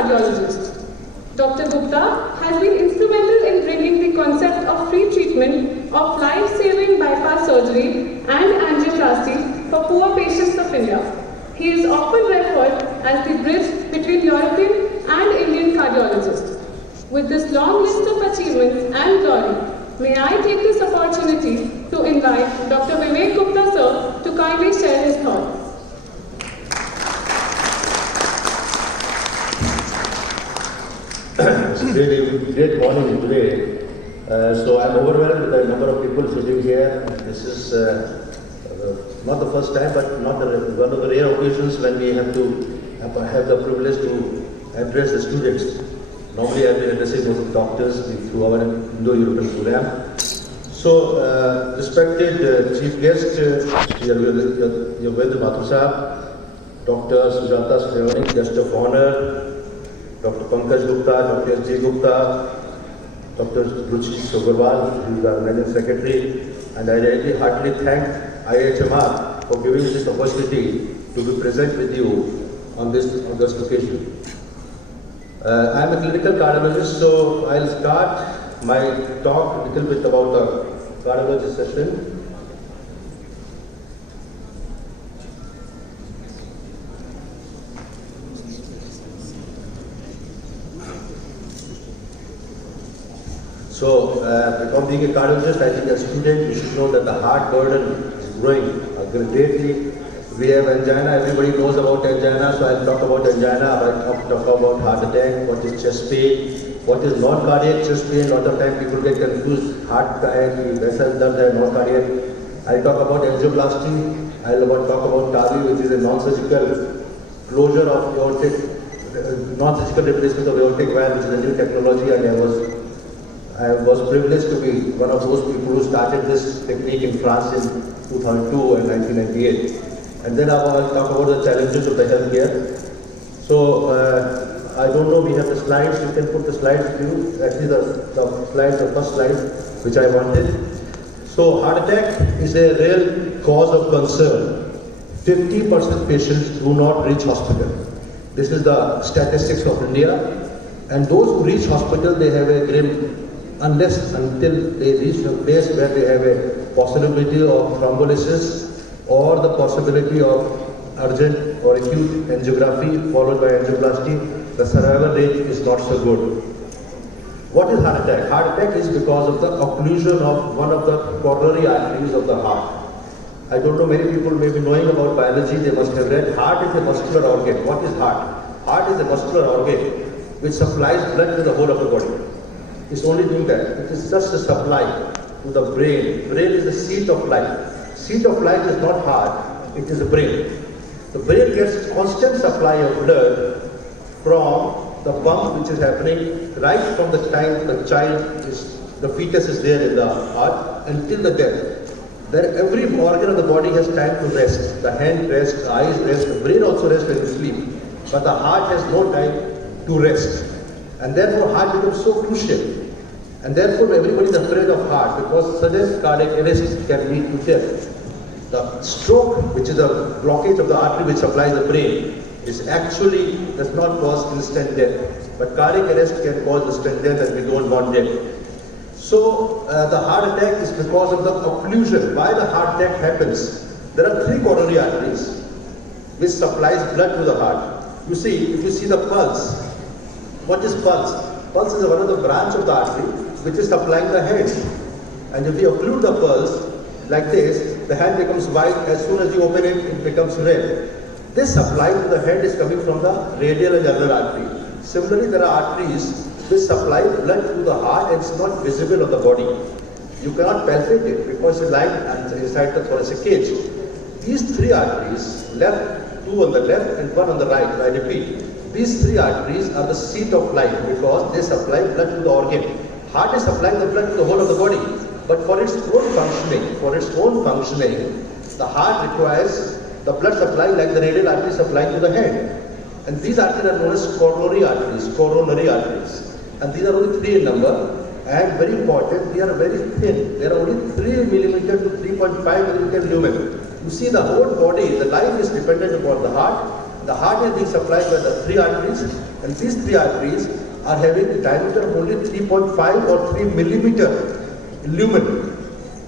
cardiologist. Dr. Gupta has been instrumental in bringing the concept of free treatment of life-saving bypass surgery and angioplasty for poor patients of India. He is often referred as the bridge between European and Indian cardiologists. With this long list of achievements and glory, may I take this opportunity to invite Dr. Vivek Gupta sir to kindly share his thoughts. It's really great morning today. So I'm overwhelmed with the number of people sitting here. This is not the first time, but one of the rare occasions when we have the privilege to address the students. Normally I've been addressing most of the doctors through our Indo-European program. So, respected Chief Guest, Yaved Mathur Sahab, Dr. Sujata Srivani, Guest of Honor, Dr. Pankaj Gupta, Dr. S. J. Gupta, Dr. Ruchi Sogarwal, who is our Managing Secretary, and I really heartily thank IHMR for giving this opportunity to be present with you on this occasion. I am a clinical cardiologist, so I'll start my talk a little bit about the cardiology session. So, because being a cardiologist, I think as a student, you should know that the heart burden is growing greatly. We have angina, everybody knows about angina, so I'll talk about angina, I'll talk about heart attack, what is chest pain, what is non-cardiac chest pain. A lot of time people get confused, heart and vessel dard and non-cardiac. I'll talk about angioplasty, I'll talk about TAVI, which is a non-surgical closure of aortic, non-surgical replacement of aortic valve, which is a new technology, and I was privileged to be one of those people who started this technique in France in 2002 and 1998. And then I will talk about the challenges of the healthcare. So, I don't know, we have the slides, you can put the slides to you. Actually, the slides, the first slide, which I wanted. So, heart attack is a real cause of concern. 50% patients do not reach hospital. This is the statistics of India. And those who reach hospital, they have a grim, until they reach a place where they have a possibility of thrombolysis or the possibility of urgent or acute angiography followed by angioplasty, the survival rate is not so good. What is heart attack? Heart attack is because of the occlusion of one of the coronary arteries of the heart. I don't know, many people may be knowing about biology, they must have read. Heart is a muscular organ. What is heart? Heart is a muscular organ which supplies blood to the whole of the body. It's only doing that. It is just a supply to the brain. Brain is the seat of life. Seat of life is not heart, it is the brain. The brain gets constant supply of blood from the pump which is happening right from the time the fetus is there in the heart until the death. Then every organ of the body has time to rest. The hand rests, the eyes rest, the brain also rests when you sleep. But the heart has no time to rest. And therefore heart becomes so crucial. And therefore everybody is afraid of heart because sudden cardiac arrest can lead to death. The stroke, which is a blockage of the artery which supplies the brain, does not cause instant death. But cardiac arrest can cause instant death, and we don't want death. So the heart attack is because of the occlusion. Why the heart attack happens? There are 3 coronary arteries which supplies blood to the heart. You see, if you see the pulse, what is pulse? Pulse is one of the branch of the artery which is supplying the hand. And if you occlude the pulse like this, the hand becomes white. As soon as you open it, it becomes red. This supply to the head is coming from the radial and ulnar artery. Similarly, there are arteries which supply blood to the heart and it's not visible on the body. You cannot palpate it because it's lying inside the thoracic cage. These 3 arteries, 2 on the left and 1 on the right, I repeat, these 3 arteries are the seat of life because they supply blood to the organ. Heart is supplying the blood to the whole of the body, but for its own functioning, the heart requires the blood supply like the radial artery supplying to the head. And these arteries are known as coronary arteries. And these are only 3 in number. And very important, they are very thin. They are only 3 millimeter to 3.5 millimeter lumen. You see the whole body, the life is dependent upon the heart. The heart is being supplied by the 3 arteries, and these 3 arteries are having a diameter of only 3.5 or 3 millimeter lumen.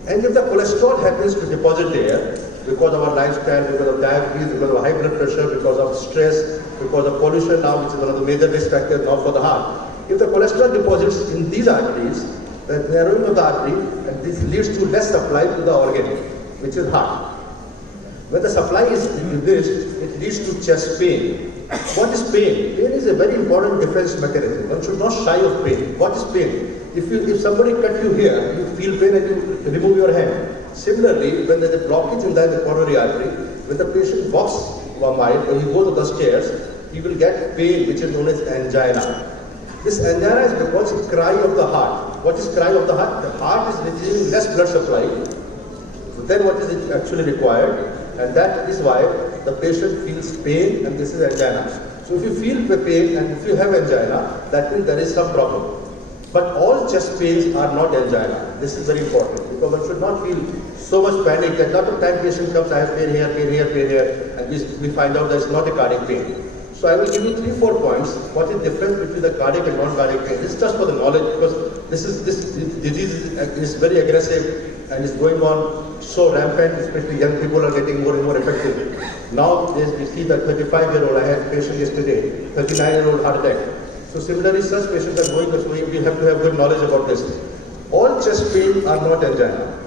And if the cholesterol happens to deposit there, because of our lifestyle, because of diabetes, because of high blood pressure, because of stress, because of pollution now, which is one of the major risk factors now for the heart. If the cholesterol deposits in these arteries, the narrowing of the artery, and this leads to less supply to the organ, which is heart. When the supply is reduced, it leads to chest pain. What is pain? Pain is a very important defense mechanism. One should not shy of pain. What is pain? If somebody cut you here, you feel pain and you remove your hand. Similarly, when there is a blockage in the coronary artery, when the patient walks 1 mile or you go to the stairs, he will get pain which is known as angina. This angina is because of cry of the heart. What is cry of the heart? The heart is receiving less blood supply than what is actually required, and that is why the patient feels pain, and this is angina. So if you feel the pain and if you have angina, that means there is some problem. But all chest pains are not angina. This is very important because one should not feel so much panic that a lot of time patient comes, I have pain here, pain here, pain here, and we find out that it's not a cardiac pain. So I will give you 3-4 points. What is the difference between the cardiac and non-cardiac pain? This is just for the knowledge because this disease is very aggressive and is going on so rampant, especially young people are getting more and more affected. Now we see that 35-year-old, I had a patient yesterday, 39-year-old heart attack. So similarly, such patients are going, so we have to have good knowledge about this. All chest pain are not angina.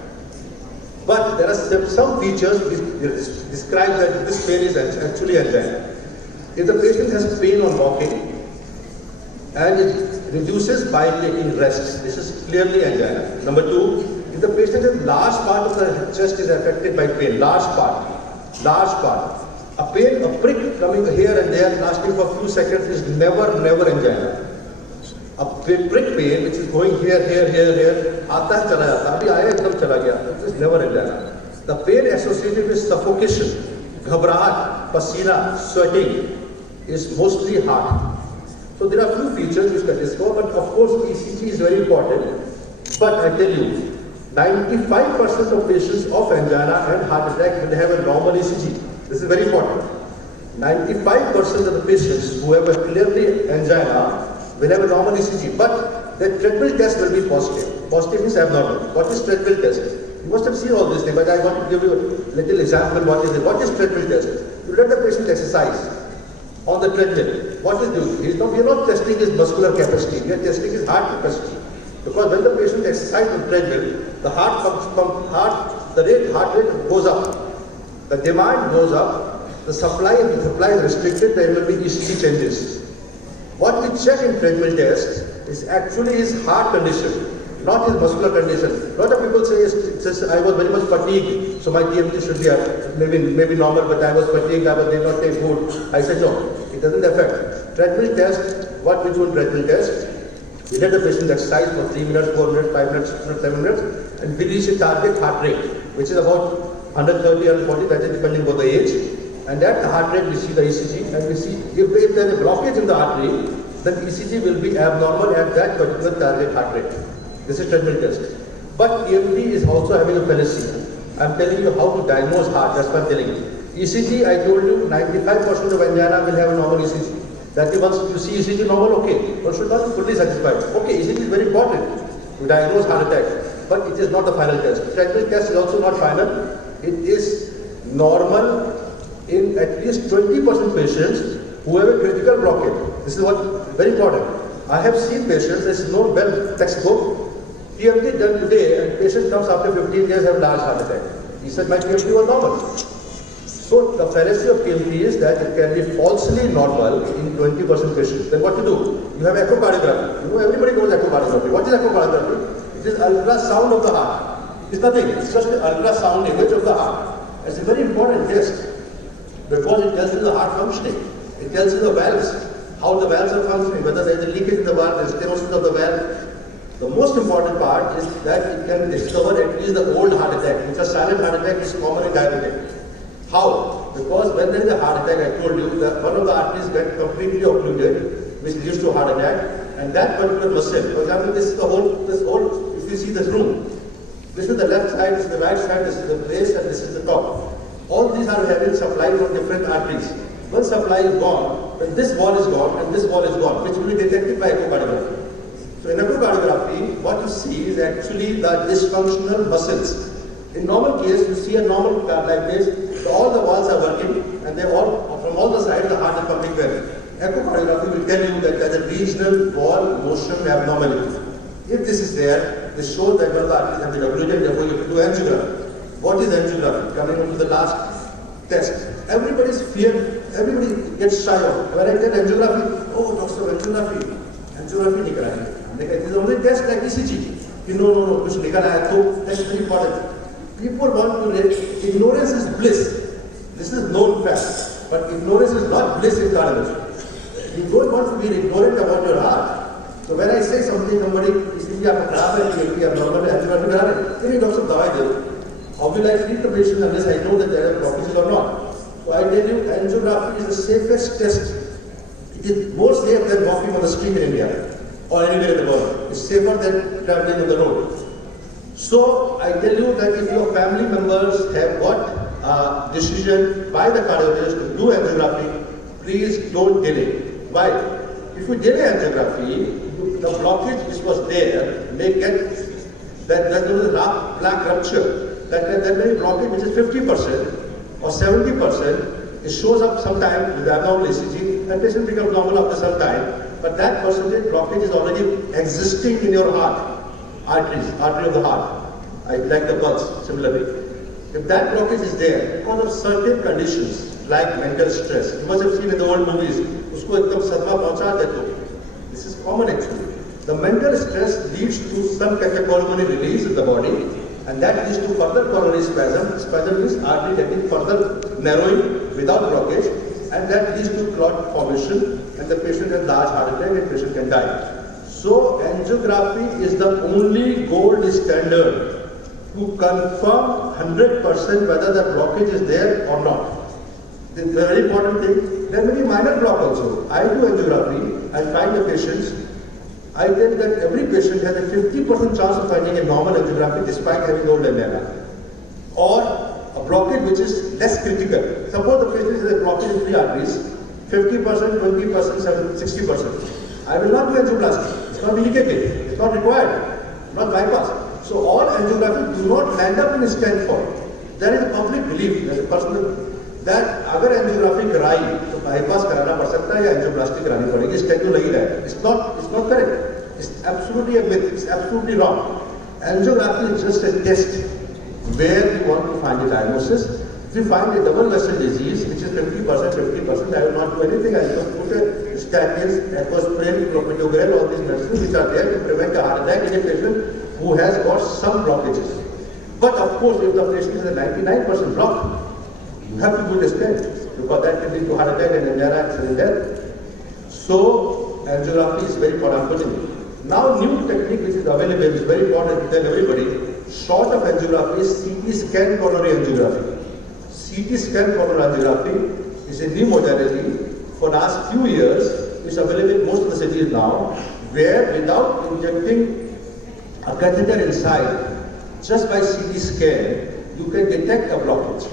But there are some features which describe that this pain is actually angina. If the patient has pain on walking and it reduces by taking rest, this is clearly angina. Number 2, if the patient has large part of the chest is affected by pain, large part, a prick coming here and there lasting for a few seconds is never angina. A prick pain which is going here, aata hai chala jata, abhi aaya ekdam chala gaya, this is never angina. The pain associated with suffocation, ghabrahat, pasina, sweating is mostly heart. So there are few features which can discover, but of course ECG is very important. But I tell you, 95% of patients of angina and heart attack will have a normal ECG. This is very important. 95% of the patients who have a clearly angina will have a normal ECG, but the treadmill test will be positive. Positive means abnormal. What is treadmill test? You must have seen all this thing, but I want to give you a little example. What is it? What is treadmill test? You let the patient exercise on the treadmill. What is doing? We are not testing his muscular capacity. We are testing his heart capacity. Because when the patient exercises on treadmill, the heart rate goes up. The demand goes up. The supply is restricted. There will be ECG changes. What we check in treadmill test is actually his heart condition, not his muscular condition. A lot of people say, I was very much fatigued, so my TMT should be maybe normal, but I was fatigued, I did not take food. I said, no, it doesn't affect. Treadmill test, what we do in treadmill test, we let the patient exercise for 3 minutes, 4 minutes, 5 minutes, 6 minutes, 7 minutes, and we reach a target heart rate, which is about 130, 140, that is depending on the age. And at the heart rate, we see the ECG, and we see if there is a blockage in the artery, then ECG will be abnormal at that particular target heart rate. This is treadmill test. But EMT is also having a fallacy. I am telling you how to diagnose heart, that's what I am telling you. ECG, I told you, 95% of angina will have a normal ECG. That is, once you see ECG normal, okay. One should not be fully satisfied. Okay, ECG is very important to diagnose heart attack, but it is not the final test. Treadmill test is also not final. It is normal in at least 20% patients who have a critical blockage. This is what very important. I have seen patients, there is no well textbook. TMT done today, and patient comes after 15 years have large heart attack. He said my TMT was normal. So the fallacy of TMT is that it can be falsely normal in 20% patients. Then what to do? You have echocardiography. You know, everybody knows echocardiography. What is echocardiography? It is ultrasound of the heart. It's nothing. It's just an ultrasound image of the heart. It's a very important test because it tells you the heart functioning. It tells you the valves, how the valves are functioning, whether there is a leakage in the valve, there is stenosis of the valve. The most important part is that it can discover at least the old heart attack, which a silent heart attack is common in diabetic. How? Because when there is a heart attack, I told you that one of the arteries get completely occluded, which leads to heart attack, and that particular muscle, for example, this whole, if you see this room, this is the left side, this is the right side, this is the base, and this is the top. All these are having supply from different arteries. Once supply is gone, when this wall is gone and this wall is gone, which will be detected by echocardiography. So in echocardiography, what you see is actually the dysfunctional muscles. In normal case, you see a normal like this, so all the walls are working and they all, from all the sides, the heart is pumping well. Echocardiography will tell you that there is a regional wall motion abnormality. If this is there, this shows that one of the arteries have been occluded, therefore you have to do angiography. What is angiography? Coming on to the last test. Everybody's fear, everybody gets shy of. When I tell angiography, oh, doctor, angiography नहीं कराएंगे. It is only test like ECG. No, कुछ निकल आया तो that's very important. People want to read, ignorance is bliss. This is known fact. But ignorance is not bliss in cardiology. You don't want to be ignorant about your heart. So when I say something, somebody is thinking I'm normal, angiography kara rahe. Then doctor dawai de. How will I treat the patient unless I know that there are blockages or not? So I tell you, angiography is the safest test. It is more safe than walking on the street in India or anywhere in the world. It's safer than traveling on the road. So I tell you that if your family members have got a decision by the cardiologist to do angiography, please don't delay. Why? If you delay angiography, the blockage which was there may get that there is a plaque rupture. That very blockage which is 50% or 70%, it shows up sometime with abnormal ECG, that patient becomes normal after some time, but that percentage blockage is already existing in your heart. Artery of the heart, like the pulse, similarly. If that blockage is there, because of certain conditions, like mental stress, you must have seen in the old movies, usko ekdam sadma pahuncha deto. This is common actually. The mental stress leads to some catecholamine release in the body, and that leads to further coronary spasm. Spasm means artery getting further narrowing without blockage, and that leads to clot formation, and the patient has large heart attack and patient can die. So angiography is the only gold standard to confirm 100% whether the blockage is there or not. The very important thing, there may be minor block also. I do angiography, I find the patients, I tell that every patient has a 50% chance of finding a normal angiography despite having old angina. Or a blockage which is less critical. Suppose the patient has a blockage in 3 arteries, 50%, 20%, 60%. I will not do angioplasty. It's not indicated. It's not required. Not bypass. So all angiography do not land up in stent form. There is a public belief, there is a personal, that अगर angiography कराई तो bypass कराना पड़ सकता है या angioplasty करानी पड़ेगी. stent तो लगी रहेगा. It's not correct. It's absolutely a myth. It's absolutely wrong. Angiography is just a test where you want to find a diagnosis. If you find a double vessel disease, which is 50%, I will not do anything. I will put a statins, aspirin, clopidogrel, all these medicines which are there to prevent a heart attack in a patient who has got some blockages. But of course, if the patient has a 99% block, you have to put a stent because that can lead to heart attack and angina and death. So, angiography is very important. Now, new technique which is available is very important to tell everybody. Short of angiography is CT scan coronary angiography. CT scan coronary angiography is a new modality. For the last few years, it's available in most of the cities now, where without injecting a catheter inside, just by CT scan, you can detect a blockage.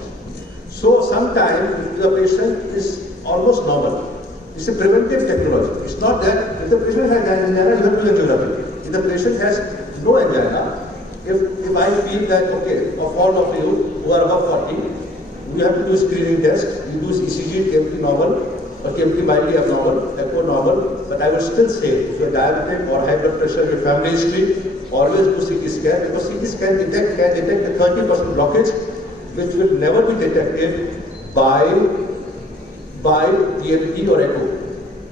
So sometimes if the patient is almost normal, it's a preventive technology. It's not that if the patient has angina, you have to do angiography. If the patient has no angina, if I feel that, okay, of all of you who are above 40, we have to do screening test, you do ECG, TMT normal, or TMT mildly abnormal, echo normal, but I would still say, if you are diabetic or high blood pressure, your family history, always do CT scan, because CT scan can detect the 30% blockage, which will never be detected by TMT or echo.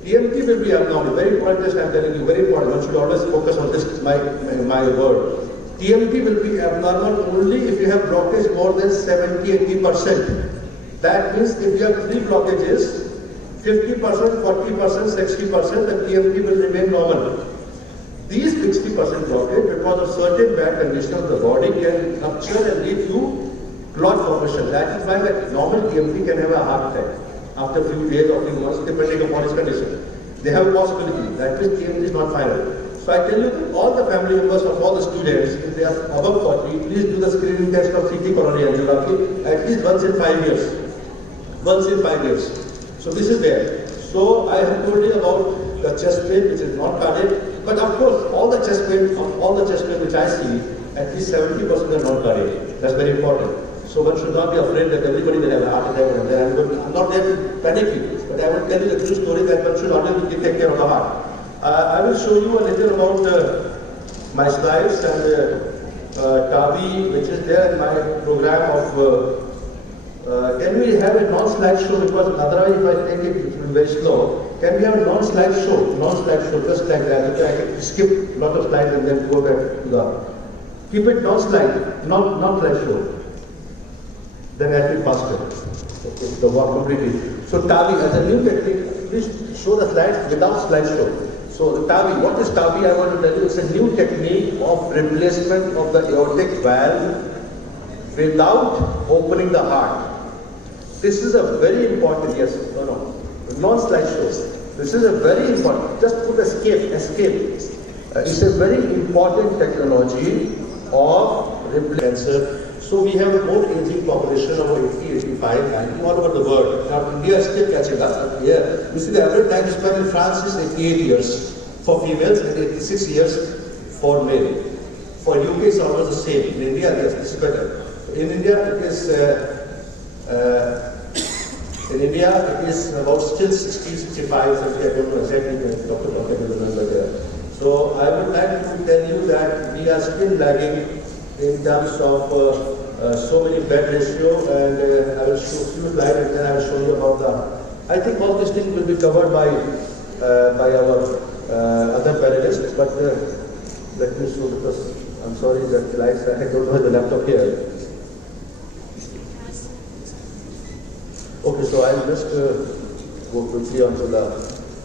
TMT will be abnormal, very important test I am telling you, very important, one should always focus on this, my word. TMT will be abnormal only if you have blockage more than 70-80%. That means if you have 3 blockages, 50%, 40%, 60%, the TMT will remain normal. These 60% blockage, because of certain bad conditions of the body, can rupture and lead to clot formation. That is why that normal TMT can have a heart attack after a few days or few months, depending upon its condition. They have a possibility. That means TMT is not final. So I tell you that all the family members of all the students, if they are above 40, please do the screening test of CT coronary angiography at least once in 5 years. Once in 5 years. So this is there. So I have told you about the chest pain, which is not cardiac. But of course, all the chest pain which I see, at least 70% are not cardiac. That's very important. So one should not be afraid that everybody will have a heart attack. And I'm not there to panic you, but I will tell you the true story that one should already take care of the heart. I will show you a little about my slides and TAVI, which is there in my program of. Can we have a non-slide show, because otherwise if I take it, it will be very slow. Can we have a non-slide show? Non-slide show, just like that. Okay, I can skip a lot of slides and then go back to the. Keep it non-slide, not slide show. Then I will faster. Okay, the work completely. So TAVI as a new technique, please show the slides without slide show. So TAVI, what is TAVI? I want to tell you, it's a new technique of replacement of the aortic valve without opening the heart. This is a very important, non-slide show. This is a very important, just put escape. It's a very important technology of cancer. So we have a more aging population of 80, 85, 90 all over the world. Now India is still catching up. Yeah. You see the average time spent in France is 88 years for females and 86 years for male. For UK it's almost the same. In India, yes, this is better. In India it is about still 60, 65, 70, I don't know exactly, Dr. Prof will remember there. So I would like to tell you that we are still lagging in terms of so many bed ratio, and I will show a few slides and then I will show you about the. I think all these things will be covered by our other panelists, but let me show, because I'm sorry that slides, I don't have the laptop here. Okay, so I'll just go quickly on to the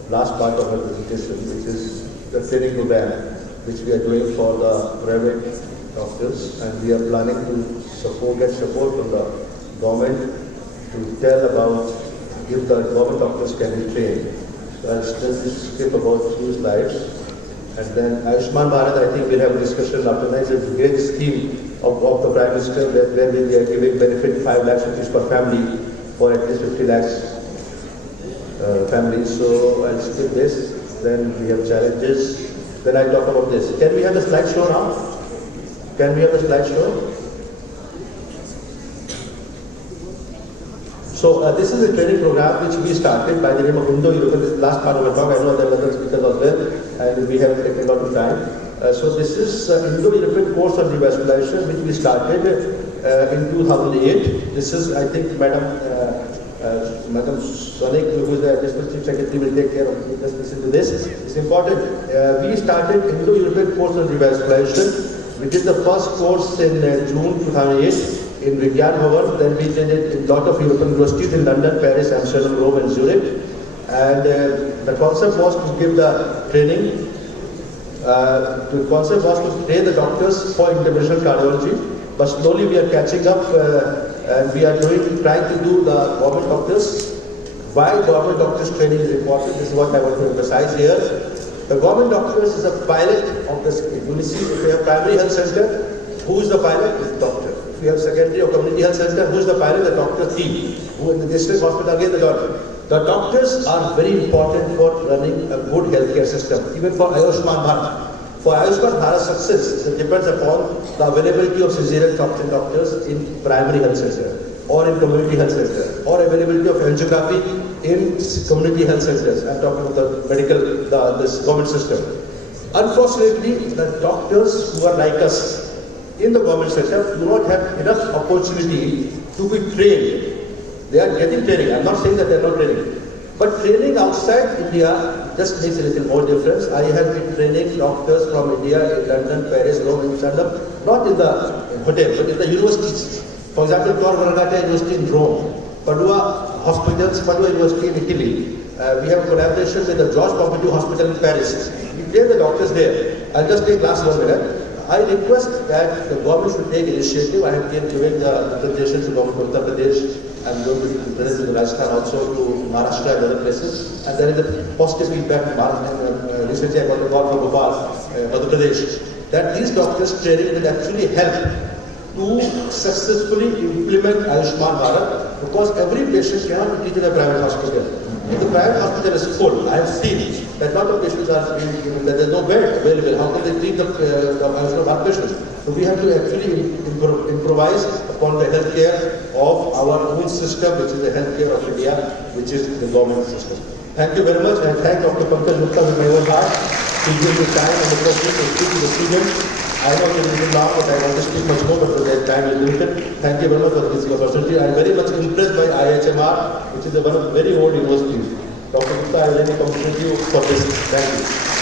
last part of my presentation, which is the training program, which we are doing for the private doctors, and we are planning to get support from the government to tell about if the government doctors can be trained. So I'll just skip about few slides, and then IHMR Bharat, I think we'll have a discussion after that. It's a great scheme of the Prime Minister where we are giving benefit 5 lakhs rupees per family for at least 50 lakhs families. So I'll skip this. Then we have challenges. Then I talk about this. Can we have the slideshow now? Can we have the slideshow? So this is a training program which we started by the name of Indo-European. This is the last part of the talk. I know there are other speakers as well, and we have taken a lot of time. So this is Indo-European course on revascularization, which we started in 2008. This is, I think, Madam Sonik, who is the Additional Chief Secretary, will take care of it. Just listen to this. It's important. We started Indo-European course on revascularization. We did the first course in June 2008 in Vigyan Bhavan. Then we did it in a lot of European universities in London, Paris, Amsterdam, Rome, and Zurich. And the concept was to give the training. The concept was to train the doctors for interventional cardiology. But slowly we are catching up, and we are trying to do the government doctors. Why government doctors training is important? This is what I want to emphasize here. The government doctors is a pilot of the scheme. You see, if we have primary health center, who is the pilot? Is the doctor. If we have secondary or community health center, who is the pilot? The doctor team. Who in the district hospital, again the doctor. The doctors are very important for running a good healthcare system, even for IHMR Bharat. For IHMR Bharat success, it depends upon the availability of cesarean doctors in primary health center or in community health center, or availability of angiography in community health centers. I'm talking about the medical, this government system. Unfortunately, the doctors who are like us in the government sector do not have enough opportunity to be trained. They are getting training. I'm not saying that they are not training. But training outside India just makes a little more difference. I have been training doctors from India in London, Paris, Rome, Amsterdam, not in the hotel, but in the universities. For example, Tor Vergata University in Rome, Padua Hospitals, Padua University in Italy. We have a collaboration with the George Pompidou Hospital in Paris. We train the doctors there. I'll just take last 1 minute. I request that the government should take initiative. I have been giving the presentation to Government of Uttar Pradesh. I'm going to be present in Rajasthan, also to Maharashtra and other places. And there is a positive feedback from Maharashtra. Recently I got a call from Bhopal, Madhya Pradesh, that these doctors' training will actually help to successfully implement IHMR Bharat, because every patient cannot be treated in a private hospital. If the private hospital is full, I have seen that lot of patients are being given that there is no bed available. How can they treat our patients? So we have to actually improvise upon the healthcare of our own system, which is the healthcare of India, which is the government system. Thank you very much, and thank Dr. Pankaj Gupta with my own heart to give the time and the opportunity to speak to the students. I know it is long, but I want to speak much more, but the time is limited. Thank you very much for this opportunity. I am very much impressed by IHMR, which is one of the very old universities. Dr. Gupta, I really compliment you for this. Thank you.